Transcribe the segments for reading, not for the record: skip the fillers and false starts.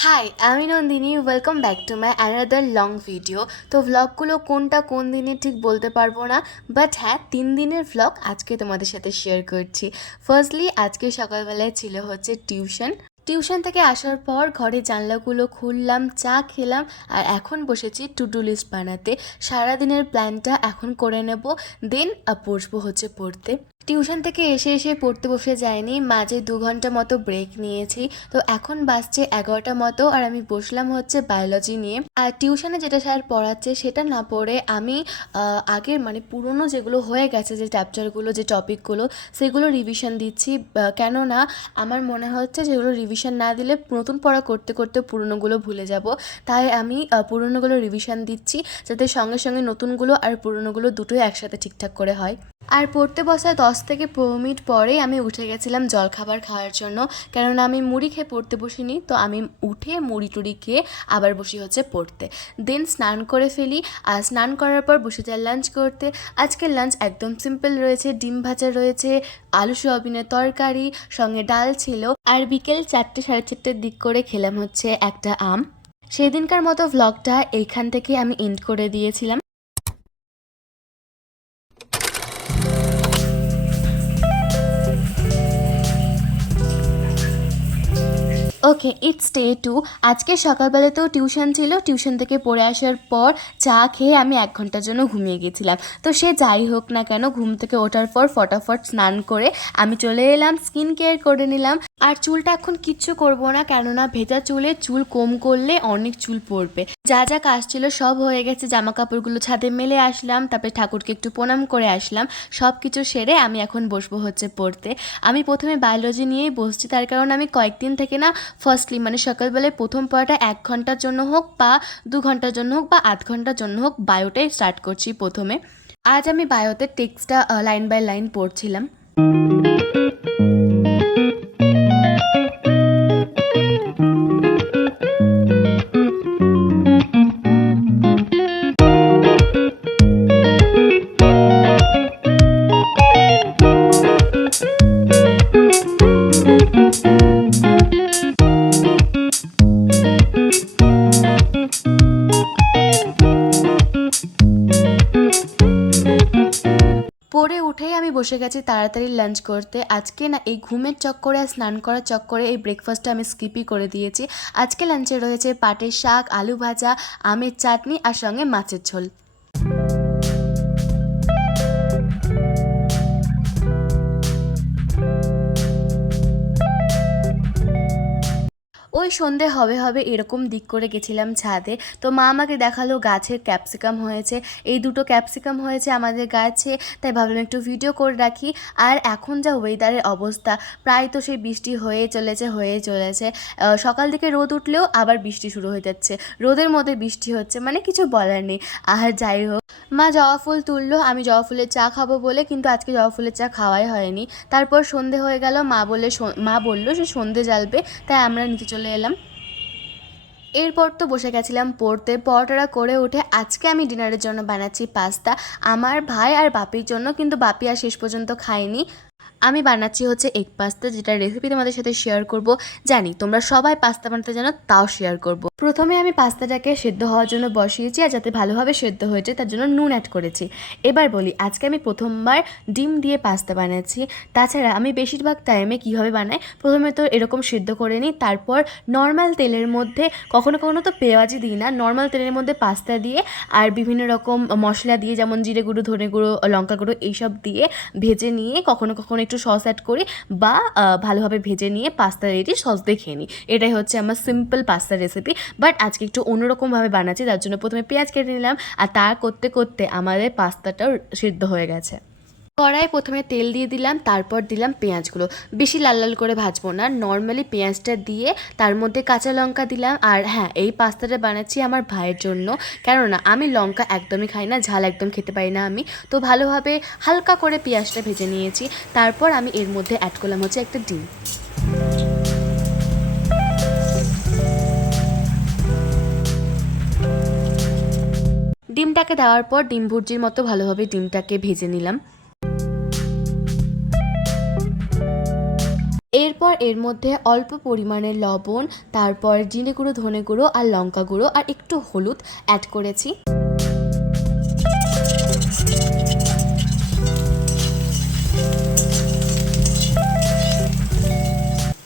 High, আমি Nandini. Welcome back to my another long video. তো ভ্লগগুলো কোনটা কোন দিনে ঠিক বলতে পারবো না, বাট হ্যাঁ 3 দিনের ভ্লগ আজকে তোমাদের সাথে শেয়ার করছি। ফার্স্টলি আজকে সকালবেলায় ছিল হচ্ছে টিউশন থেকে আসার পর ঘরে জানলাগুলো খুললাম, চা খেলাম, আর এখন বসেছি টু ডু লিস্ট বানাতে। সারাদিনের প্ল্যানটা এখন করে নেব, দেন বসবো হচ্ছে পড়তে। টিউশন থেকে এসে পড়তে বসে যায়নি, মাঝে 2 ঘন্টা মতো ব্রেক নিয়েছি। তো এখন বাজছে 11টা মতো, আর আমি বসলাম হচ্ছে বায়োলজি নিয়ে। আর টিউশনে যেটা স্যার পড়াচ্ছে সেটা না পড়ে আমি আগের মানে পুরনো যেগুলো হয়ে গেছে, যে চ্যাপ্টারগুলো, যে টপিকগুলো, সেগুলো রিভিশন দিচ্ছি। কেননা আমার মনে হচ্ছে যেগুলো রিভিশন না দিলে নতুন পড়া করতে করতে পুরনোগুলো ভুলে যাব। তাই আমি পুরনোগুলো রিভিশন দিচ্ছি, যাতে সঙ্গে সঙ্গে নতুনগুলো আর পুরনোগুলো দুটোই একসাথে ঠিকঠাক করে হয়। আর পড়তে বসার 10 থেকে 15 মিনিট পরেই আমি উঠে গেছিলাম জলখাবার খাওয়ার জন্য, কেননা আমি মুড়ি খেয়ে পড়তে বসিনি। তো আমি উঠে মুড়ি টুড়ি খেয়ে আবার বসি হচ্ছে পড়তে। দেন স্নান করে ফেলি, আর স্নান করার পর বসে যাই লাঞ্চ করতে। আজকের লাঞ্চ একদম সিম্পল রয়েছে, ডিম ভাজা রয়েছে, আলু সোয়াবিনের তরকারি, সঙ্গে ডাল ছিল। আর বিকেল 4টে সাড়ে 4টের দিক করে খেলাম হচ্ছে একটা আম। সেদিনকার মতো ভ্লগটা এইখান থেকে আমি এন্ড করে দিয়েছিলাম। ওকে, ইটস ডে 2। আজকে সকালবেলাতেও টিউশন ছিল। টিউশন থেকে পড়ে আসার পর চা খেয়ে আমি 1 ঘন্টার জন্য ঘুমিয়ে গেছিলাম। তো সে যাই হোক না কেন, ঘুম থেকে ওঠার পর ফটাফট স্নান করে আমি চলে এলাম, স্কিন কেয়ার করে নিলাম। আর চুলটা এখন কিচ্ছু করবো না, কেননা ভেজা চুলে চুল কম করলে অনেক চুল পড়বে। যা যা কাজ ছিল সব হয়ে গেছে। জামা কাপড়গুলো ছাদে মেলে আসলাম, তারপরে ঠাকুরকে একটু প্রণাম করে আসলাম। সব কিছু সেরে আমি এখন বসবো হচ্ছে পড়তে। আমি প্রথমে বায়োলজি নিয়েই বসছি, তার কারণ আমি কয়েকদিন থেকে না ফার্স্টলি মানে সকালবেলায় প্রথম পড়াটা 1 ঘন্টার জন্য হোক বা 2 ঘন্টার জন্য হোক বা আধ ঘন্টার জন্য হোক বায়োটাই স্টার্ট করছি প্রথমে। আজ আমি বায়োতে টেক্সটটা লাইন বাই লাইন পড়ছিলাম। পড়ে উঠেই আমি বসে গেছি তাড়াতাড়ি লাঞ্চ করতে। আজকে না এই ঘুমের চক্করে আর স্নান করার চক্করে এই ব্রেকফাস্টটা আমি স্কিপই করে দিয়েছি। আজকে লাঞ্চে রয়েছে পাটের শাক, আলু ভাজা, আমের চাটনি, আর সঙ্গে মাছের ঝোল। ওই সন্ধে হবে হবে এরকম দিক করে গেছিলাম ছাদে। তো মা আমাকে দেখালো গাছের ক্যাপসিকাম হয়েছে, এই 2টো ক্যাপসিকাম হয়েছে আমাদের গাছে। তাই ভাবলাম একটু ভিডিও করে রাখি। আর এখন যা ওয়েদারের অবস্থা, প্রায় তো সেই বৃষ্টি হয়ে চলেছে। সকাল দিকে রোদ উঠলেও আবার বৃষ্টি শুরু হয়ে যাচ্ছে, রোদের মধ্যে বৃষ্টি হচ্ছে, মানে কিছু বলার নেই। আর যাই হোক, মা জবা ফুল তুললো, আমি জবা ফুলের চা খাবো বলে, কিন্তু আজকে জবা ফুলের চা খাওয়াই হয়নি। তারপর সন্ধে হয়ে গেল, মা বললো সে সন্ধে জ্বালবে, তাই আমরা নিচে চলে এলাম। এরপর তো বসে গেছিলাম পড়তে। পরোটাটা করে উঠে আজকে আমি ডিনারের জন্য বানাচ্ছি পাস্তা, আমার ভাই আর বাপির জন্য, কিন্তু বাপি আর শেষ পর্যন্ত খায়নি। আমি বানাচ্ছি হচ্ছে এগ পাস্তা, যেটা রেসিপি তোমাদের সাথে শেয়ার করব। জানি তোমরা সবাই পাস্তা বানাতে জানো, তাও শেয়ার করব। প্রথমে আমি পাস্তাটাকে সেদ্ধ হওয়ার জন্য বসিয়েছি, আর যাতে ভালোভাবে সেদ্ধ হয়েছে তার জন্য নুন অ্যাড করেছি। এবার বলি, আজকে আমি প্রথমবার ডিম দিয়ে পাস্তা বানাচ্ছি। তাছাড়া আমি বেশিরভাগ টাইমে কীভাবে বানাই, প্রথমে তো এরকম সেদ্ধ করে নিই, তারপর নর্মাল তেলের মধ্যে, কখনো কখনো তো পেঁয়াজই দিই না, নর্মাল তেলের মধ্যে পাস্তা দিয়ে আর বিভিন্ন রকম মশলা দিয়ে, যেমন জিরে গুঁড়ো, ধনে গুঁড়ো, লঙ্কা গুঁড়ো, এইসব দিয়ে ভেজে নিয়ে কখনো কখনো একটু সস অ্যাড করি, বা ভালোভাবে ভেজে নিয়ে পাস্তা রেডি, সস দিয়ে খেয়ে নিই। এটাই হচ্ছে আমার সিম্পল পাস্তা রেসিপি। বাট আজকে একটু অন্যরকমভাবে বানাচ্ছি, তার জন্য প্রথমে পেঁয়াজ কেটে নিলাম, আর তা করতে করতে আমাদের পাস্তাটাও সিদ্ধ হয়ে গেছে। কড়াই প্রথমে তেল দিয়ে দিলাম, তারপর দিলাম পেঁয়াজগুলো। বেশি লাল লাল করে ভাজবো না, নর্মালি পেঁয়াজটা দিয়ে তার মধ্যে কাঁচা লঙ্কা দিলাম। আর হ্যাঁ, এই পাস্তাটা বানাচ্ছি আমার ভাইয়ের জন্য, কেননা আমি লঙ্কা একদমই খাই না, ঝাল একদম খেতে পারি না আমি। তো ভালোভাবে হালকা করে পেঁয়াজটা ভেজে নিয়েছি। তারপর আমি এর মধ্যে অ্যাড করলাম হচ্ছে একটা ডিম। ডিমটাকে দেওয়ার পর ডিম ভুর্জির মতো ভালোভাবে ডিমটাকে ভেজে নিলাম। এরপর এর মধ্যে অল্প পরিমাণে লবণ, তারপর জিরে গুঁড়ো, ধনে গুঁড়ো আর লঙ্কা গুঁড়ো আর একটু হলুদ অ্যাড করেছি।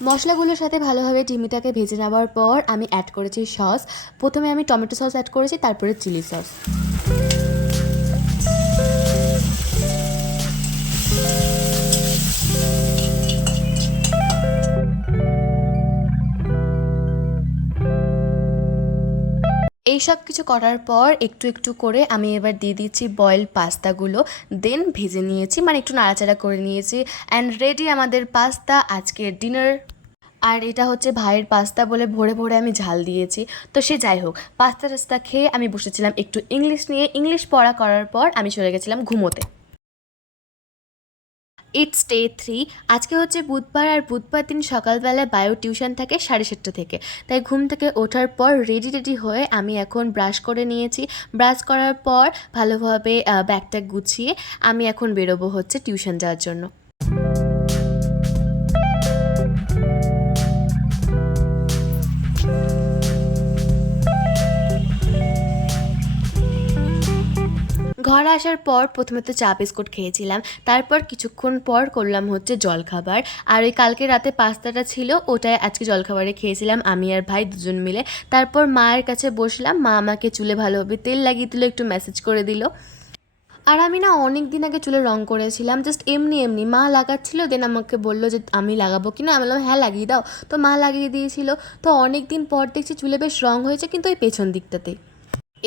মশলাগুলোর সাথে ভালোভাবে ডিমটাকে ভেজে নেওয়ার পর আমি অ্যাড করেছি সস। প্রথমে আমি টমেটো সস অ্যাড করেছি, তারপরে চিলি সস। এই সব কিছু করার পর একটু একটু করে আমি এবার দিয়ে দিচ্ছি বয়েল পাস্তাগুলো, দেন ভেজে নিয়েছি, মানে একটু নাড়াচাড়া করে নিয়েছি। অ্যান্ড রেডি আমাদের পাস্তা, আজকের ডিনার। আর এটা হচ্ছে ভাইয়ের পাস্তা বলে ভরে ভরে আমি ঝাল দিয়েছি। তো সে যাই হোক, পাস্তা টাস্তা খেয়ে আমি বসেছিলাম একটু ইংলিশ নিয়ে। ইংলিশ পড়া করার পর আমি চলে গেছিলাম ঘুমোতে। It's day 3। আজকে হচ্ছে বুধবার, আর বুধবার দিন সকালবেলায় বায়ো টিউশন থাকে 7:30 থেকে। তাই ঘুম থেকে ওঠার পর রেডি হয়ে আমি এখন ব্রাশ করে নিয়েছি। ব্রাশ করার পর ভালোভাবে ব্যাগটা গুছিয়ে আমি এখন বেরোবো হচ্ছে টিউশন যাওয়ার জন্য। ঘর আসার পর প্রথমে তো চা বিস্কুট খেয়েছিলাম, তারপর কিছুক্ষণ পর করলাম হচ্ছে জলখাবার। আর ওই কালকে রাতে পাস্তাটা ছিল, ওটাই আজকে জলখাবারে খেয়েছিলাম আমি আর ভাই দুজন মিলে। তারপর মায়ের কাছে বসলাম, মা আমাকে চুলে ভালোভাবে তেল লাগিয়ে দিল, একটু ম্যাসেজ করে দিল। আর আমি না অনেক দিন আগে চুলে রং করেছিলাম, জাস্ট এমনি মা লাগাচ্ছিল, দেন আমাকে বললো যে আমি লাগাবো কি না, আমি বললাম হ্যাঁ লাগিয়ে দাও। তো মা লাগিয়ে দিয়েছিল। তো অনেক দিন পর দেখছি চুলে বেশ রং হয়েছে, কিন্তু ওই পেছন দিকটাতেই।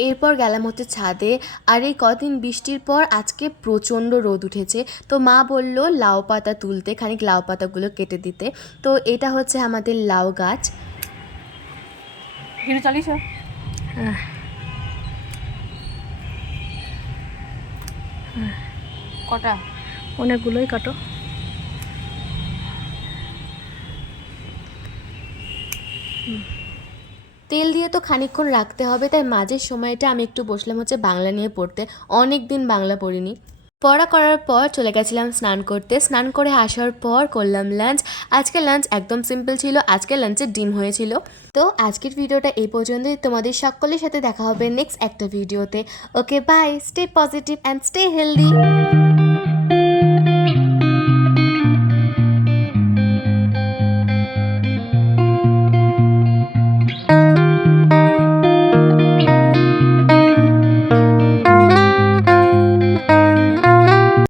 এরপর গেলাম হচ্ছে ছাদে। আর এই কদিন বৃষ্টির পর আজকে প্রচণ্ড রোদ উঠেছে। তো মা বলল লাউ পাতা তুলতে, খানিক লাউ পাতাগুলো কেটে দিতে। তো এটা হচ্ছে আমাদের লাউ গাছ। কটা? অনেকগুলোই কাটো। তেল দিয়ে তো খানিকক্ষণ রাখতে হবে, তাই মাঝের সময়টা আমি একটু বসলাম হচ্ছে বাংলা নিয়ে পড়তে। অনেক দিন বাংলা পড়িনি। পড়া করার পর চলে গেছিলাম স্নান করতে। স্নান করে আসার পর করলাম লাঞ্চ। আজকে লাঞ্চ একদম সিম্পল ছিল, আজকে লাঞ্চে ডিম হয়েছিল। তো আজকের ভিডিওটা এই পর্যন্তই। তোমাদের সকলের সাথে দেখা হবে নেক্সট একটা ভিডিওতে। Okay bye, stay positive and stay healthy.